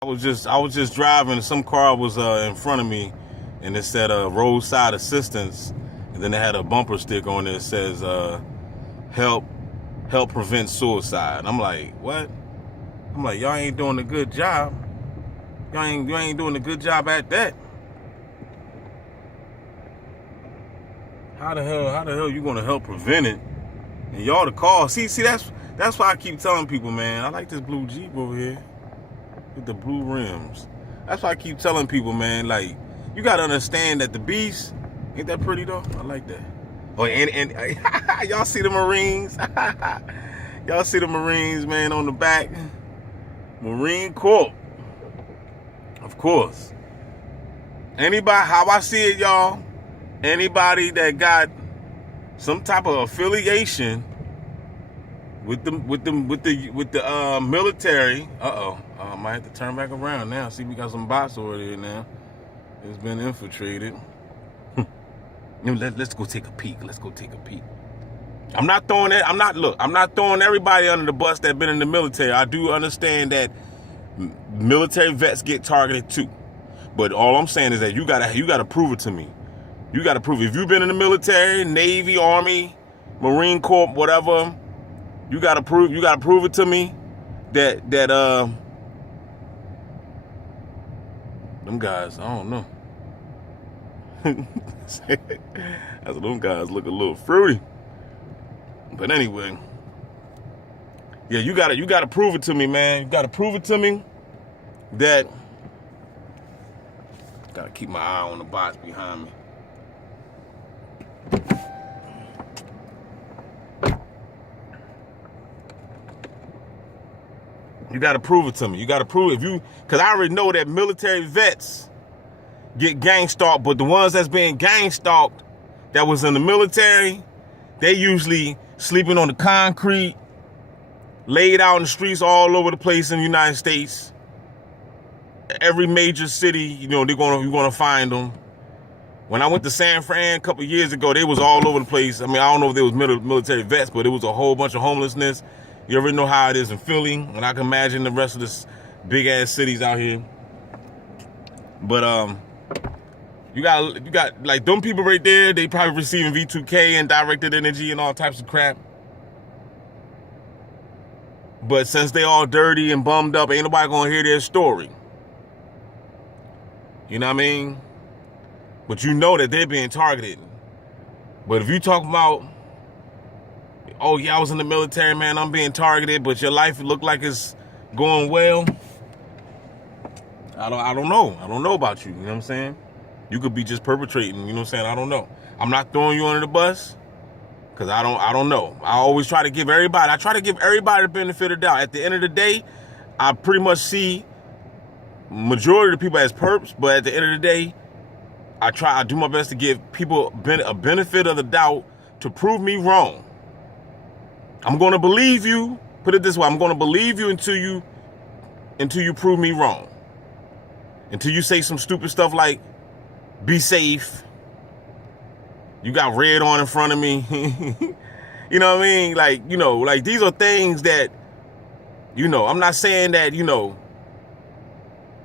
I was just driving. Some car was in front of me, and it said roadside assistance, and then it had a bumper sticker on it that says help help prevent suicide. I'm like, what? I'm like, y'all ain't doing a good job. You ain't doing a good job at that. How the hell you gonna help prevent it? And y'all the cause. See, that's why I keep telling people, man. I like this blue Jeep over here with the blue rims. That's why I keep telling people, man. Like, you gotta understand that the beast ain't that pretty though. I like that. Oh, and y'all see the Marines? Y'all see the Marines, man, on the back? Marine Corps, of course. Anybody, how I see it, y'all. Anybody that got some type of affiliation with the military. I might have to turn back around now. See, we got some bots over there now. It's been infiltrated. Let's go take a peek. Let's go take a peek. I'm not throwing everybody under the bus that been in the military. I do understand that military vets get targeted too. But all I'm saying is that you gotta prove it to me. You gotta prove it. If you've been in the military, Navy, Army, Marine Corps, whatever, you gotta prove it to me that them guys, I don't know. That's them guys look a little fruity. But anyway, yeah, you gotta prove it to me, man. You gotta prove it to me that. Gotta keep my eye on the bots behind me. You gotta prove it to me. You gotta prove it. Cause I already know that military vets get gang stalked, but the ones that's being gang stalked that was in the military, they usually sleeping on the concrete, laid out in the streets all over the place in the United States. Every major city, you're gonna find them. When I went to San Fran a couple years ago, they was all over the place. I mean, I don't know if they was military vets, but it was a whole bunch of homelessness. You ever know how it is in Philly? And I can imagine the rest of this big ass cities out here. But you got like them people right there. They probably receiving V2K and directed energy and all types of crap. But since they all dirty and bummed up, ain't nobody gonna hear their story. You know what I mean? But you know that they're being targeted. But if you talk about, oh yeah, I was in the military, man, I'm being targeted, but your life look like it's going well, I don't know. I don't know about you, you know what I'm saying? You could be just perpetrating, you know what I'm saying? I don't know. I'm not throwing you under the bus, because I don't know. I always try to give everybody the benefit of the doubt. At the end of the day, I pretty much see majority of the people as perps, but at the end of the day, I do my best to give people a benefit of the doubt to prove me wrong. I'm going to believe you, put it this way, I'm going to believe you until you prove me wrong. Until you say some stupid stuff like, be safe. You got red on in front of me. You know what I mean? Like these are things that, I'm not saying that,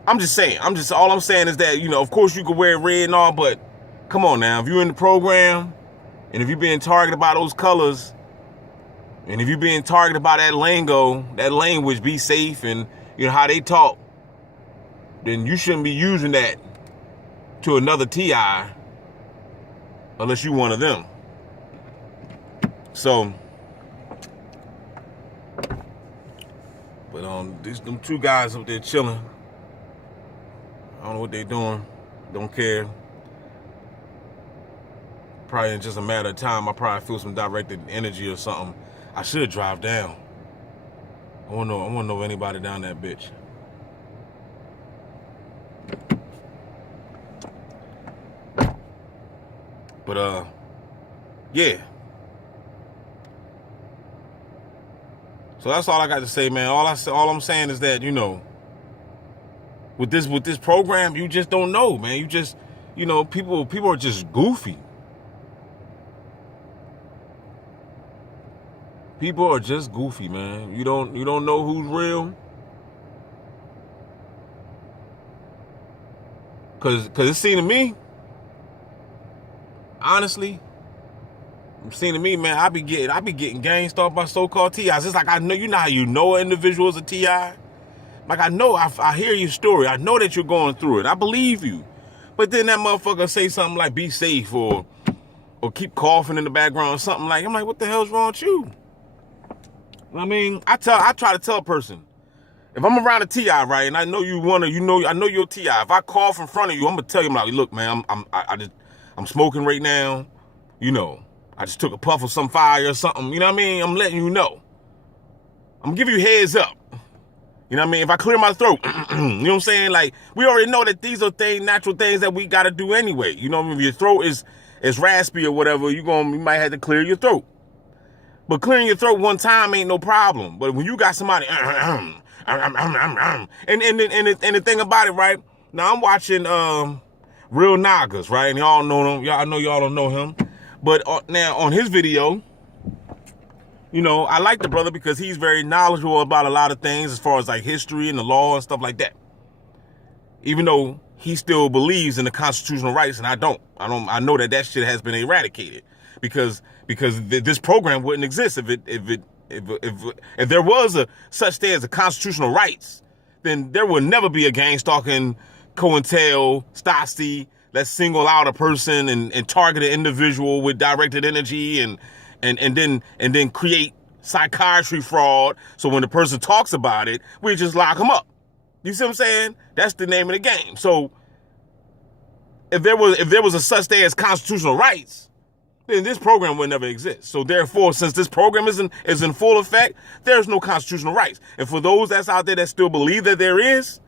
I'm just saying, all I'm saying is that, of course you could wear red and all, but come on now, if you're in the program and if you're being targeted by those colors and if you're being targeted by that lingo, that language, be safe and, how they talk, then you shouldn't be using that to another TI unless you one of them. So, but them two guys up there chilling. I don't know what they doing. Don't care. Probably in just a matter of time, I probably feel some directed energy or something. I should drive down. I wanna know if anybody down that bitch. But yeah. So that's all I got to say, man. All I'm saying is that, with this program, you just don't know, man. You just, people are just goofy. People are just goofy, man. You don't know who's real. Cause it seemed to me, honestly, it seemed to me, man, I be getting gang stalked by so-called TIs. It's like I know, you know how you know an individual is a TI? Like I hear your story. I know that you're going through it. I believe you. But then that motherfucker say something like be safe or keep coughing in the background or something like, I'm like, what the hell's wrong with you? I mean, I try to tell a person, if I'm around a TI, right, and I know I know you're a TI. If I cough in front of you, I'm gonna tell you, I'm like, look, man, I'm smoking right now. You know, I just took a puff of some fire or something. You know what I mean? I'm letting you know. I'm gonna give you a heads up. You know what I mean? If I clear my throat, you know what I'm saying? Like, we already know that these are natural things that we gotta do anyway. You know what I mean? If your throat is raspy or whatever, you might have to clear your throat. But clearing your throat one time ain't no problem. But when you got somebody, and the thing about it, right? Now I'm watching Real Nagas, right? And y'all know him. I know y'all don't know him. But now on his video, you know, I like the brother because he's very knowledgeable about a lot of things as far as like history and the law and stuff like that. Even though he still believes in the constitutional rights, and I don't. I know that shit has been eradicated because this program wouldn't exist if there was such thing as a constitutional rights. Then there would never be a gang stalking COINTEL, Stasi that single out a person and target an individual with directed energy and then create psychiatry fraud. So when the person talks about it, we just lock them up. You see what I'm saying? That's the name of the game. So if there was a such thing as constitutional rights, then this program would never exist. So therefore, since this program is in full effect, there's no constitutional rights. And for those that's out there that still believe that there is,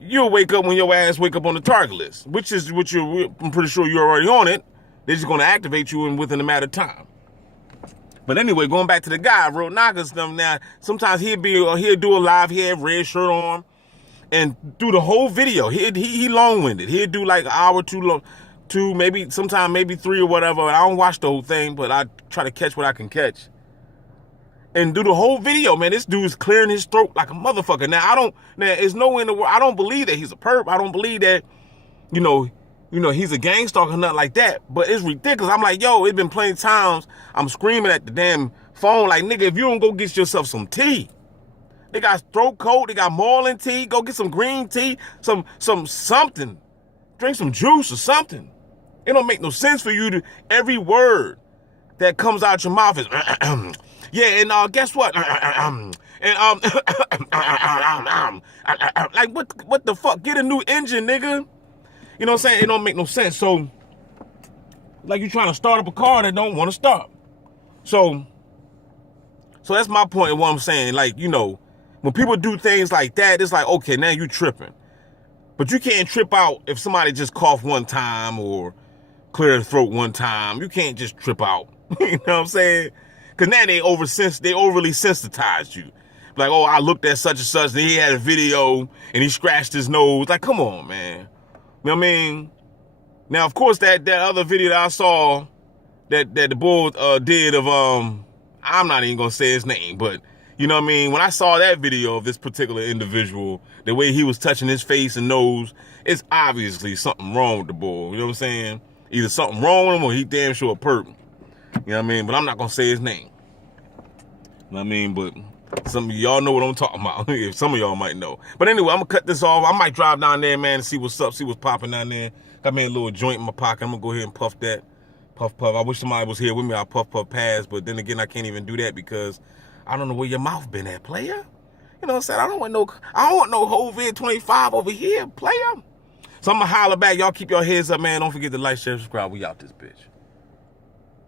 you'll wake up when your ass wake up on the target list, which I'm pretty sure you're already on it. They're just going to activate you within a matter of time. But anyway, going back to the guy, Real Nagas stuff. Now, sometimes he'll do a live, he had red shirt on, and through the whole video, he long-winded. He'd do like an hour, two, maybe sometime maybe 3 or whatever. I don't watch the whole thing, but I try to catch what I can catch. And do the whole video, man. This dude's clearing his throat like a motherfucker. Now there's no way in the world. I don't believe that he's a perp. I don't believe that, you know, he's a gang stalker or nothing like that. But it's ridiculous. I'm like, yo, it's been plenty of times I'm screaming at the damn phone like, nigga, if you don't go get yourself some tea. They got throat coat, they got Marlin tea, go get some green tea, something. Drink some juice or something. It don't make no sense for you to, every word that comes out your mouth is, yeah, and guess what? Like, what the fuck? Get a new engine, nigga. You know what I'm saying? It don't make no sense. So, like you trying to start up a car that don't want to start. So that's my point of what I'm saying. Like, you know, when people do things like that, it's like, okay, now you tripping. But you can't trip out if somebody just cough one time or clear their throat one time. You can't just trip out. You know what I'm saying? Because now they overly sensitized you. Like, oh, I looked at such and such, and he had a video, and he scratched his nose. Like, come on, man. You know what I mean? Now, of course, that other video that I saw that the bull did of, I'm not even going to say his name, but, you know what I mean? When I saw that video of this particular individual, the way he was touching his face and nose, it's obviously something wrong with the bull. You know what I'm saying? Either something wrong with him or he damn sure a perp. You know what I mean? But I'm not going to say his name. You know what I mean? But some of y'all know what I'm talking about. Some of y'all might know. But anyway, I'm going to cut this off. I might drive down there, man, and see what's up, see what's popping down there. Got me a little joint in my pocket. I'm going to go ahead and puff that. Puff. I wish somebody was here with me. I'll puff pass. But then again, I can't even do that because I don't know where your mouth been at, player. You know what I'm saying? I don't want no whole vid 25 over here, player. So I'm going to holler back. Y'all keep your heads up, man. Don't forget to like, share, subscribe. We out this bitch.